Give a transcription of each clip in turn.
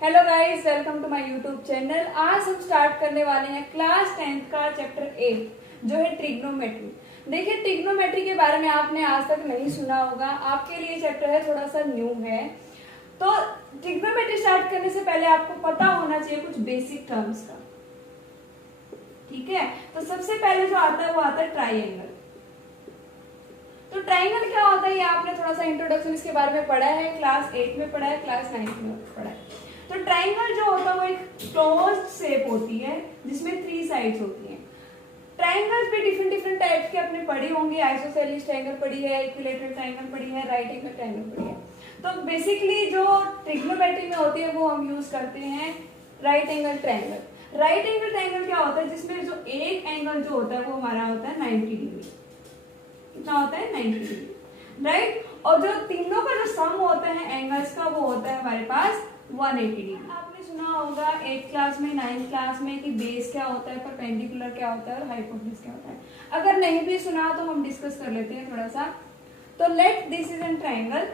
Hello guys, welcome to my YouTube channel. आज हम start करने वाले हैं क्लास 10th का चैप्टर 8 जो है ट्रिग्नोमेट्री। देखिए, ट्रिग्नोमेट्री के बारे में आपने आज तक नहीं सुना होगा, आपके लिए चैप्टर है थोड़ा सा न्यू है। तो ट्रिग्नोमेट्री स्टार्ट करने से पहले आपको पता होना चाहिए कुछ बेसिक टर्म्स का, ठीक है। तो सबसे पहले जो आता है वो आता है ट्राइंगल। तो ट्राइंगल क्या होता है ये आपने थोड़ा सा इंट्रोडक्शन इसके बारे में पढ़ा है, क्लास 8 में पढ़ा है, क्लास 9 में पढ़ा है। तो ट्राइंगल जो होता है वो एक क्लोज्ड शेप होती है जिसमें 3 साइड्स होती हैं। ट्राइंगल्स भी डिफरेंट डिफरेंट टाइप्स के अपने पढ़ी होंगी, आइसोसेलेस ट्राइंगल पढ़ी है, इक्विलेटरल ट्राइंगल पढ़ी है, राइट एंगल ट्राइंगल पढ़ी है। तो बेसिकली जो ट्रिग्नोमेट्री में होती है वो हम यूज करते हैं right angle triangle. Right angle triangle क्या होता है, जिसमें जो एक एंगल जो होता है वो हमारा होता है 90 डिग्री। कितना होता है? 90 डिग्री, राइट। और जो तीनों का जो सम होता है एंगल्स का वो होता है हमारे पास 180 डिग्री। आपने सुना होगा 8th क्लास में, 9th क्लास में कि बेस क्या होता है, परपेंडिकुलर क्या होता है और हाइपोटेन्यूज क्या होता है। अगर नहीं भी सुना तो हम डिस्कस कर लेते हैं थोड़ा सा। तो let this is an triangle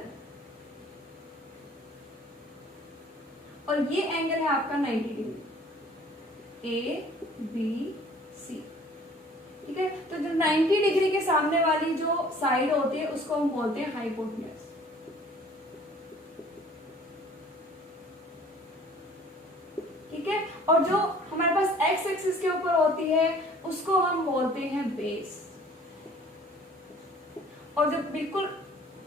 और ये एंगल है आपका 90 डिग्री, ABC, ठीक है। तो जो 90 डिग्री के सामने वाली जो साइड होती है उसको हम बोलते हैं हाइपोटेन्यूज, ठीक है। और जो हमारे पास एक्स एक्सिस के ऊपर होती है उसको हम बोलते हैं बेस। और जो बिल्कुल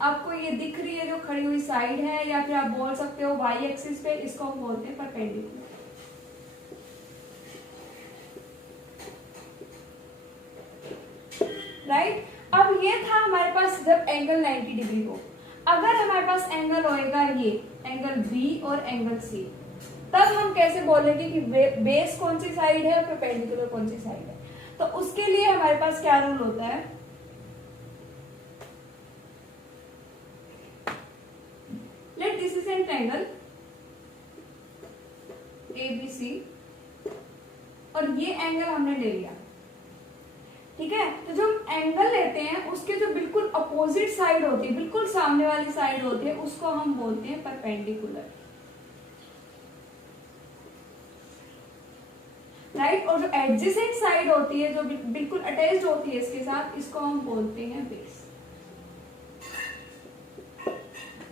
आपको ये दिख रही है जो खड़ी हुई साइड है, या फिर आप बोल सकते हो वाई एक्सिस पे, इसको हम बोलते हैं परपेंडिकुलर, राइट। अब ये था हमारे पास जब एंगल 90 डिग्री हो। अगर हमारे पास एंगल होएगा ये एंगल बी और एंगल सी, तब हम कैसे बोलेंगे कि बेस कौन सी साइड है और परपेंडिकुलर कौन सी साइड है। तो उसके लिए हमारे पास क्या रूल होता है, late this is an triangle ABC और ये एंगल हमने ले लिया, ठीक है। तो जो एंगल लेते हैं उसके जो बिल्कुल अपोजिट साइड होती है, बिल्कुल सामने वाली साइड होती है, उसको हम बोलते हैं परपेंडिकुलर, राइट। और जो एडजेसेंट साइड होती है, जो बिल्कुल अटैच्ड होती है इसके साथ, इसको हम बोलते हैं बेस,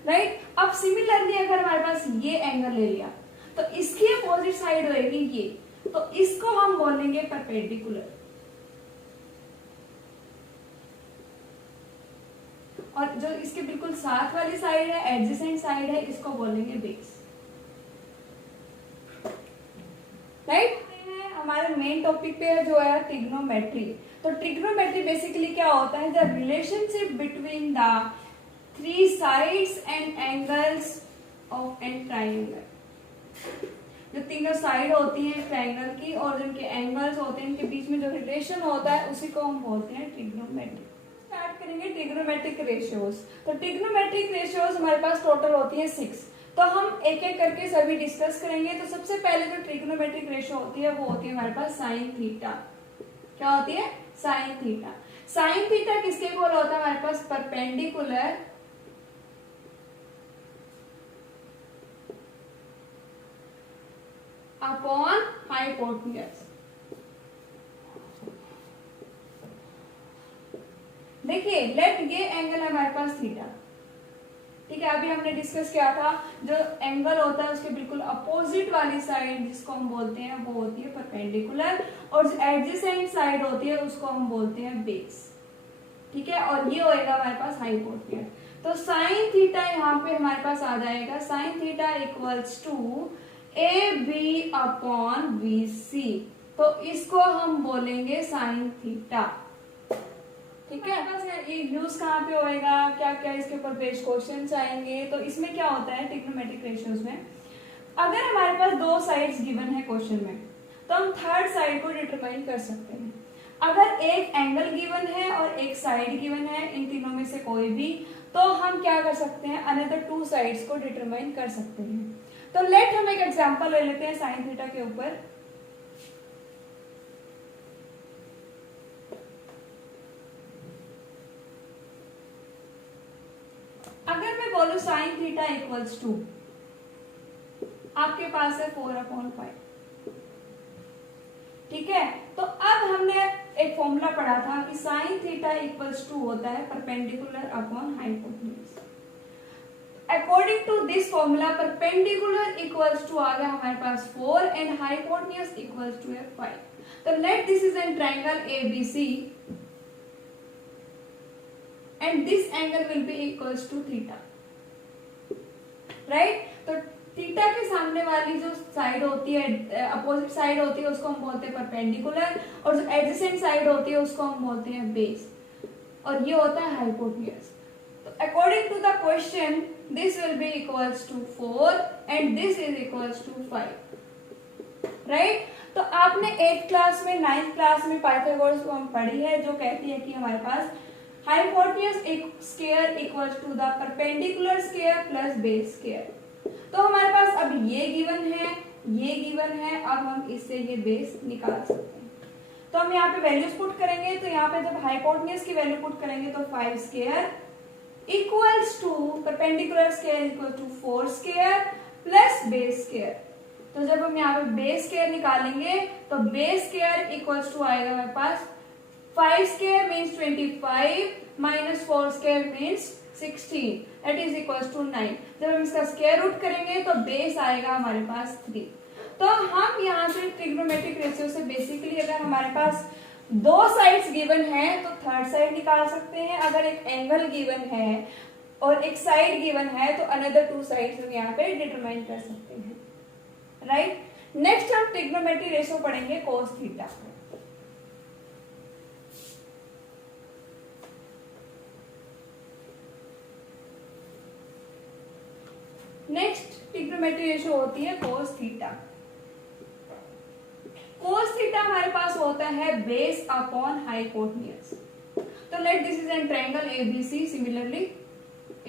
राइट। अब सिमिलरली अगर हमारे पास ये एंगल ले लिया तो इसकी अपोजिट साइड होगी ये, तो इसको हम बोलेंगे परपेंडिकुलर। और जो इसके बिल्कुल साथ वाली साइड है, एडजेसेंट साइड है, इसको बोलेंगे बेस, राइट। हमारे मेन टॉपिक पे जो है ट्रिग्नोमेट्री। तो ट्रिग्नोमेट्री बेसिकली क्या होता है, the relationship between the 3 sides and angles of an triangle. जो तीनों साइड होती हैं ट्राइंगल की और जिनके एंगल्स होते हैं, इनके बीच में जो रिलेशन होता है उसी को हम बोलते हैं ट्रिग्नोमेट्री। स्टार्ट करेंगे ट्रिग्नोमेट्रिक रेशियोज। तो ट्रिग्नोमेट्रिक रेशियोज हमारे पास टोटल होती है 6। तो हम एक एक करके सभी डिस्कस करेंगे। तो सबसे पहले जो ट्रिग्नोमेट्रिक रेशियो होती है वो होती है हमारे पास साइन थीटा। क्या होती है? Sine theta. साइन थीटा किसके इक्वल होता है हमारे पास? Perpendicular upon hypotenuse. देखिए, लेट ये एंगल है हमारे पास थीटा, ठीक है। अभी हमने डिस्कस किया था जो एंगल होता है उसके बिल्कुल अपोजिट वाली साइड जिसको हम बोलते हैं वो होती है परपेंडिकुलर, और जो एडजेसेंट साइड होती है उसको हम बोलते हैं बेस, ठीक है। और ये होएगा हमारे पास हाइपोटेन्यूज। तो साइन थीटा यहाँ पे हमारे पास आ जाएगा, sine theta equals to AB upon BC। तो इसको हम बोलेंगे साइन थीटा, ठीक है। बस ये यूज कहाँ पे होएगा, क्या क्या इसके ऊपर बेस्ड क्वेश्चंस आएंगे। तो इसमें क्या होता है ट्रिग्नोमेट्रिक रेशियोज में, अगर हमारे पास 2 साइड्स गिवन है क्वेश्चन में, तो हम थर्ड साइड को डिटरमाइन कर सकते हैं। अगर एक एंगल गिवन है और एक साइड गिवन है, इन तीनों में से कोई भी, तो हम क्या कर सकते हैं, अनदर 2 साइड्स को डिटरमाइन कर सकते हैं। तो लेट हम एक एग्जांपल ले लेते हैं साइन थीटा के ऊपर। अगर मैं बोलूं साइन थीटा इक्वल्स टू, आपके पास है 4/5। ठीक है, तो अब हमने एक फॉर्मूला पढ़ा था कि साइन थीटा इक्वल्स टू होता है perpendicular upon hypotenuse. According to this formula perpendicular equals to आ गया हमारे पास 4 एंड हाइपोटेन्यूज इक्वल्स टू है 5। तो let this is an triangle ABC and this angle will be equals to theta, right. तो theta के सामने वाली जो साइड होती है, अपोजिट साइड होती है, उसको हम बोलते हैं परपेंडिकुलर, और जो एडजेसेंट साइड होती है उसको हम बोलते हैं बेस, और ये होता है हाइपोटेन्यूज। तो according to the question this will be equals to 4 and this is equals to 5, right. तो आपने 8th क्लास में 9th क्लास में पाइथागोरस को हम पढ़ी है, जो कहती है कि हमारे पास hypotenuse square equals to the perpendicular square plus base square. तो हमारे पास अब ये गिवन है, ये गिवन है, अब हम इससे ये बेस निकाल सकते हैं। तो हम यहाँ पे वैल्यूज पुट करेंगे, तो यहाँ पे जब हाइपोटेन्यूज की वैल्यू पुट करेंगे तो 5 square equals to perpendicular square equal to 4 square plus base square. तो जब हम यहाँ पे बेस स्क्वायर निकालेंगे तो बेस स्क्वायर इक्वल्स टू आएगा हमारे पास 5 square means 25 minus 4 square means 16 that is equals to 9। जब हम इसका स्क्वायर रूट करेंगे तो बेस आएगा हमारे पास 3। तो हम यहाँ से ट्रिग्नोमेट्रिक रेशियो से बेसिकली अगर हमारे पास दो साइड्स गिवन है तो थर्ड साइड निकाल सकते हैं, अगर एक एंगल गिवन है और एक साइड गिवन है तो अनदर 2 साइड्स हम यहाँ पे डिटरमाइन कर सकते हैं, राइट। नेक्स्ट हम ट्रिग्नोमेट्रिक रेशियो पढ़ेंगे cos theta. Next trigonometric ratio होती है कोस थीटा। कोस थीटा हमारे पास होता है बेस अपॉन हाइपोटेन्यूज। तो let this is an triangle ABC, similarly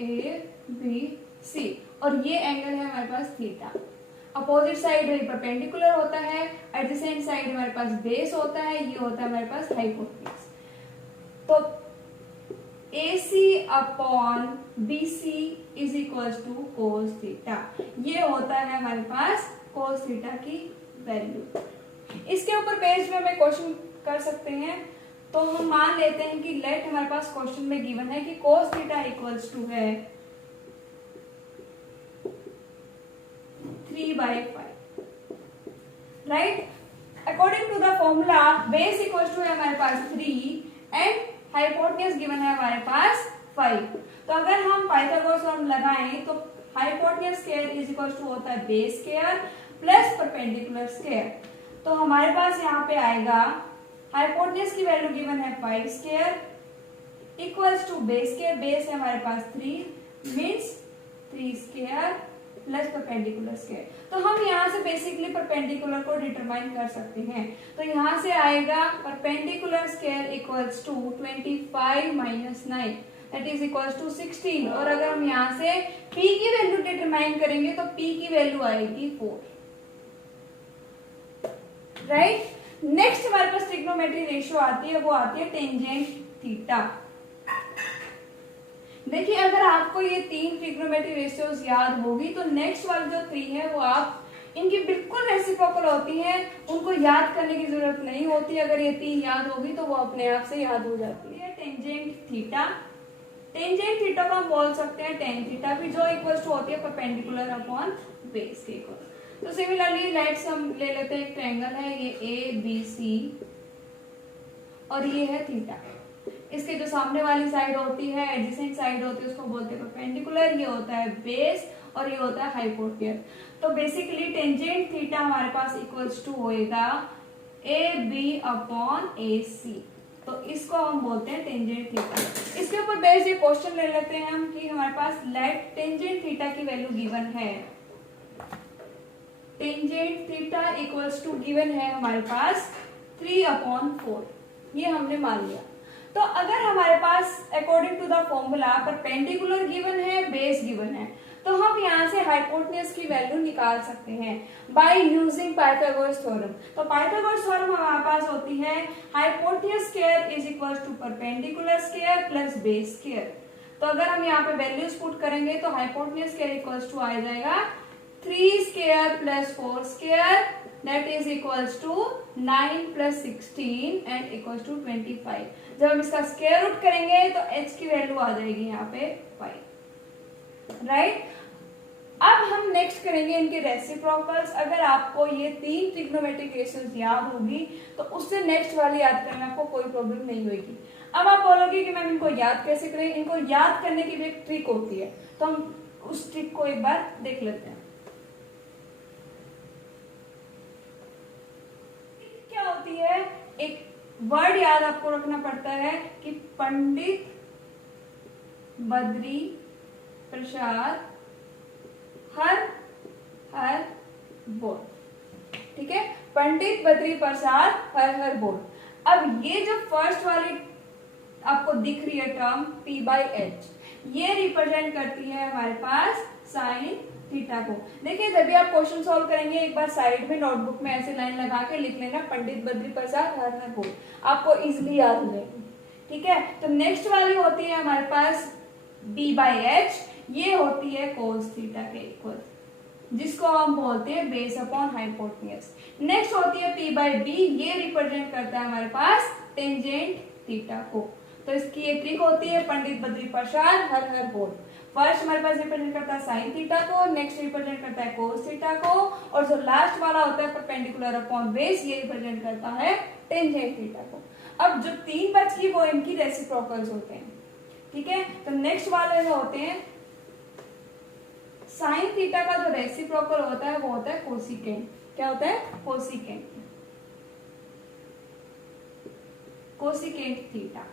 ABC, और ये एंगल है हमारे पास थीटा। अपोजिट साइड परपेंडिकुलर होता है, एडजेसेंट साइड हमारे पास बेस होता है, ये होता है हमारे पास हाइपोटेन्यूज। तो AC upon BC is equal to cos theta, ये होता है हमारे पास कोस थीटा की वैल्यू। इसके ऊपर पेज में हमें क्वेश्चन कर सकते हैं, तो हम मान लेते हैं कि लेट हमारे पास क्वेश्चन में गिवन है कि कोस थीटा इक्वल्स टू है 3/5, right. According to the formula base equals to है हमारे पास 3 एंड हाइपोटेन्यूज गिवन है हमारे पास 5। तो अगर हम पाइथागोरस थ्योरम लगाएं तो hypotenuse square is equal to होता है base square plus perpendicular square. तो हमारे पास यहाँ पे आएगा हाइपोटेन्यूज की वैल्यू गिवन है 5 square equals to base square, base है हमारे पास 3 means 3 square plus perpendicular square. तो हम यहाँ से बेसिकली परपेंडिकुलर को डिटरमाइन कर सकते हैं। तो यहाँ से आएगा perpendicular square equals to 25 minus 9 that is equals to 16, और अगर हम यहाँ से p की वैल्यू डिटरमाइन करेंगे तो p की वैल्यू आएगी 4, राइट। नेक्स्ट हमारे पास ट्रिग्नोमेट्रिक रेशियो आती है, वो आती है टेंजेंट थीटा। देखिए अगर आपको ये 3 ट्रिग्नोमेट्रिक रेशियोज याद होगी तो नेक्स्ट वाली जो 3 है वो आप इनकी बिल्कुल रेसिप्रोकल होती हैं, उनको याद करने की जरूरत नहीं होती। अगर ये 3 याद होगी तो वो अपने आप से याद हो जाती है। टेंजेंट थीटा, टेंजेंट थीटा को हम बोल सकते हैं टेन थीटा भी, जो इक्वल्स टू होती है परपेंडिकुलर अपॉन बेस के इक्वल। तो सिमिलरली लेट्स हम ले लेते हैं एक ट्रायंगल है ये ABC और ये है थीटा। इसके जो सामने वाली साइड होती है, एडजेसेंट साइड होती है, उसको बोलते हैं परपेंडिकुलर, ये होता है बेस और ये होता है हाइपोटेन्यूज। तो बेसिकली टेंजेंट थीटा हमारे पास इक्वल्स टू होएगा AB अपॉन AC। तो इसको हम बोलते हैं टेंजेंट थीटा। इसके ऊपर बेस्ड ये क्वेश्चन ले लेते हैं हम कि हमारे पास लेट टेंजेंट थीटा की वैल्यू गिवन है, tangent theta equals to given है हमारे पास 3/4, ये हमने मान लिया। तो अगर हमारे पास according to the formula perpendicular given है, बेस गिवन है, तो हम यहाँ से हाइपोटेन्यूज की वैल्यू निकाल सकते हैं बाय यूजिंग पाइथागोरस थ्योरम। तो पाइथागोरस थ्योरम हमारे पास होती है hypotenuse square is equal to perpendicular square plus base square. तो अगर हम यहाँ पे वैल्यूज पुट करेंगे तो हाइपोटेन्यूज स्क्वायर इक्वल टू आ जाएगा 3 square plus 4 square that is equals to 9 plus 16 and equals to 25। जब हम इसका स्क्वायर रूट करेंगे तो h की वैल्यू आ जाएगी यहाँ पे 5, राइट। अब हम नेक्स्ट करेंगे इनके रेसिप्रोकल्स। अगर आपको ये 3 ट्रिग्नोमेट्रिक रेशियोज याद होगी तो उससे नेक्स्ट वाली याद करने में आपको कोई प्रॉब्लम नहीं होगी। अब आप बोलोगे कि मैम इनको याद कैसे करें। इनको याद करने की भी एक ट्रिक होती है, तो हम उस ट्रिक को एक बार देख लेते हैं। क्या होती है, एक वर्ड याद आपको रखना पड़ता है कि पंडित बद्री प्रसाद हर हर बोल। ठीक है, पंडित बद्री प्रसाद हर हर बोल। अब ये जो फर्स्ट वाली आपको दिख रही है टर्म P/H, ये रिप्रेजेंट करती है हमारे पास साइन थीटा को। देखिए जब भी आप क्वेश्चन सॉल्व करेंगे एक बार साइड में नोटबुक में ऐसे लाइन लगा के लिख लेना पंडित बद्री प्रसाद हर हर बोल, आपको इजिली याद हो जाएगी। ठीक है, तो नेक्स्ट वाली होती है हमारे पास B/H, ये होती है कोस थीटा के इक्वल, जिसको हम बोलते हैं बेस अपॉन हाइपोटेन्यूज। नेक्स्ट होती है P/B, ये रिप्रेजेंट करता है हमारे पास टेंजेंट थीटा को। तो इसकी एक ट्रिक होती है पंडित बद्री प्रसाद हर हर बोल। फर्स्ट हमारे पास रिप्रेजेंट करता है साइन थीटा को, नेक्स्ट रिप्रेजेंट करता है कोस थीटा को, और जो लास्ट वाला होता है परपेंडिकुलर अपॉन बेस, ये रिप्रेजेंट करता है टेंजेंट थीटा को। अब जो 3 बच गई वो इनकी रेसिप्रोकल्स होते हैं। ठीक है, तो नेक्स्ट वाले में होते हैं साइन थीटा का जो रेसिप्रोकल होता है वो होता है कोसिकेंट। क्या होता है, कोसिकेंट, कोसिकेंट थीटा।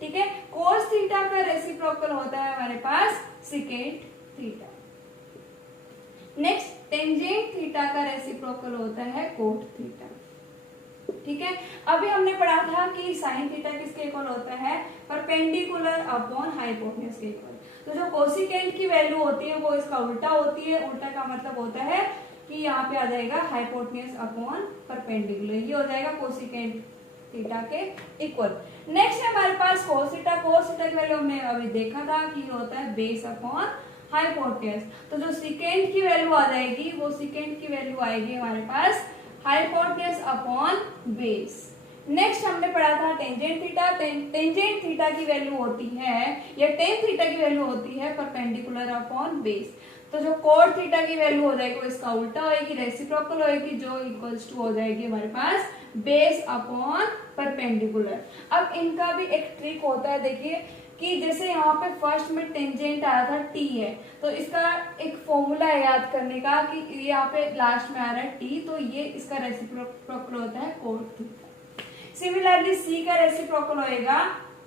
ठीक है, कोस थीटा का रेसिप्रोकल होता है हमारे पास secant theta. Next tangent theta का रेसिप्रोकल होता है कोट थीटा। ठीक है, अभी हमने पढ़ा था कि साइन थीटा किसके इक्वल होता है, परपेंडिकुलर अपॉन हाइपोटेन्यूज के इक्वल। तो जो कोसिकेंट की वैल्यू होती है वो इसका उल्टा होती है। उल्टा का मतलब होता है कि यहाँ पे आ जाएगा हाइपोटेन्यूज अपॉन परपेंडिकुलर, ये हो जाएगा कोसिकेंट थीटा के इक्वल। नेक्स्ट है हमारे पास कोस थीटा। कोस थीटा की वैल्यू हमने अभी देखा था कि ये होता है बेस अपॉन हाइपोटेन्यूज। तो जो सेकेंड की वैल्यू आ जाएगी वो सेकेंड की वैल्यू आएगी हमारे पास हाइपोटेन्यूज अपॉन बेस। नेक्स्ट हमने पढ़ा था टेंजेंट थीटा। टेंजेंट थीटा की वैल्यू होती है, या टेन थीटा की वैल्यू होती है परपेंडिकुलर अपॉन बेस। तो जो कोट थीटा की वैल्यू हो जाएगी वो इसका उल्टा होगी, रेसिप्रोकल होगी, जो इक्वल्स टू हो जाएगी हमारे पास बेस अपॉन परपेंडिकुलर। अब इनका भी एक ट्रिक होता है, देखिए कि जैसे यहाँ पे फर्स्ट में टेंजेंट आया था टी है, तो इसका एक फॉर्मूला है याद करने का कि ये यहाँ पे लास्ट में आ रहा है टी, तो ये इसका रेसिप्रोकल होता है कोट थीटा। सिमिलरली सी का रेसिप्रोकल होएगा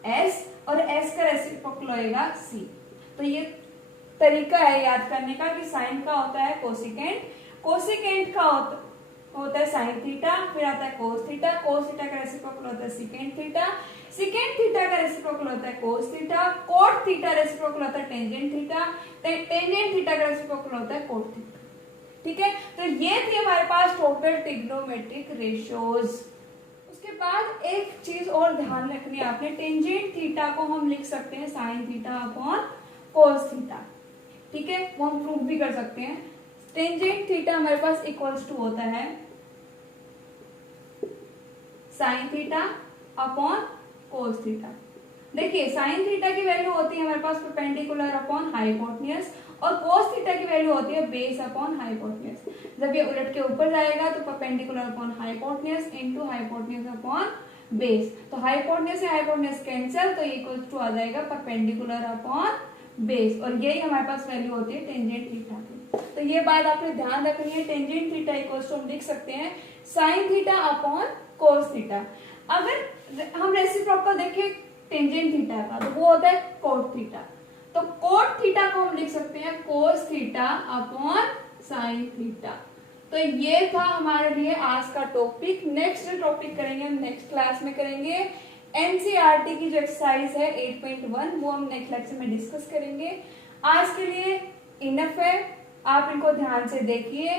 एस और एस का रेसिप्रोकल होएगा सी। तो ये तरीका है याद करने का कि साइन का होता है कोसिकेंट, कोसिकेंट का होता है साइन थीटा, फिर आता है कोस थीटा, कोस थीटा का रेसिप्रोकल होता है सेकेंट थीटा, सेकेंट थीटा का रेसिप्रोकल होता है cos theta, cot theta reciprocal होता है टेंजेंट थीटा, टेंजेंट थीटा का रेसिप्रोकल होता है कोट थीटा। ठीक है, तो ये थी हमारे पास टोटल ट्रिग्नोमेट्रिक रेशियोज। उसके बाद एक चीज और ध्यान रखनी है आपने, टेंजेंट थीटा को हम लिख सकते हैं sine theta upon cos theta. ठीक है, वो हम प्रूव भी कर सकते हैं। टेंजेंट थीटा हमारे पास इक्वल्स टू होता है sine theta upon cos theta. देखिए साइन थीटा की वैल्यू होती है हमारे पास परपेंडिकुलर अपॉन हाइपोटेन्यूज, और कोस थीटा की वैल्यू होती है बेस अपॉन हाइपोटेन्यूज। जब ये उलट के ऊपर जाएगा तो perpendicular upon hypotenuse into hypotenuse upon base. तो हाइपोटेन्यूज से हाइपोटेन्यूज कैंसिल, तो इक्वल टू आ जाएगा परपेंडिकुलर अपॉन बेस, और यही हमारे पास वैल्यू होती है टेंजेंट थीटा की। तो ये बात आपने ध्यान रखनी है, टेंजेंट थीटा इक्वल टू हम लिख सकते हैं sine theta upon cos theta. अगर हम रेसिप्रोकल देखें टेंजेंट थीटा का, तो वो होता है कोट थीटा। तो कोट थीटा को हम लिख सकते हैं cos theta upon sine theta. तो ये था हमारे लिए आज का टॉपिक। नेक्स्ट टॉपिक करेंगे हम नेक्स्ट क्लास में करेंगे एनसीईआरटी की जो एक्सरसाइज है 8.1, वो हम नेक्स्ट लेक्चर में डिस्कस करेंगे। आज के लिए इनफ है, आप इनको ध्यान से देखिए।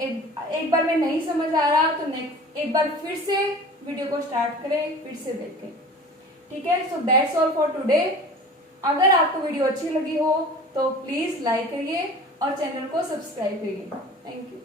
एक बार में नहीं समझ आ रहा तो नेक्स्ट एक बार फिर से वीडियो को स्टार्ट करें, फिर से देखें। ठीक है, so that's all for today. अगर आपको वीडियो अच्छी लगी हो तो प्लीज लाइक करिए और चैनल को सब्सक्राइब करिए। Thank you.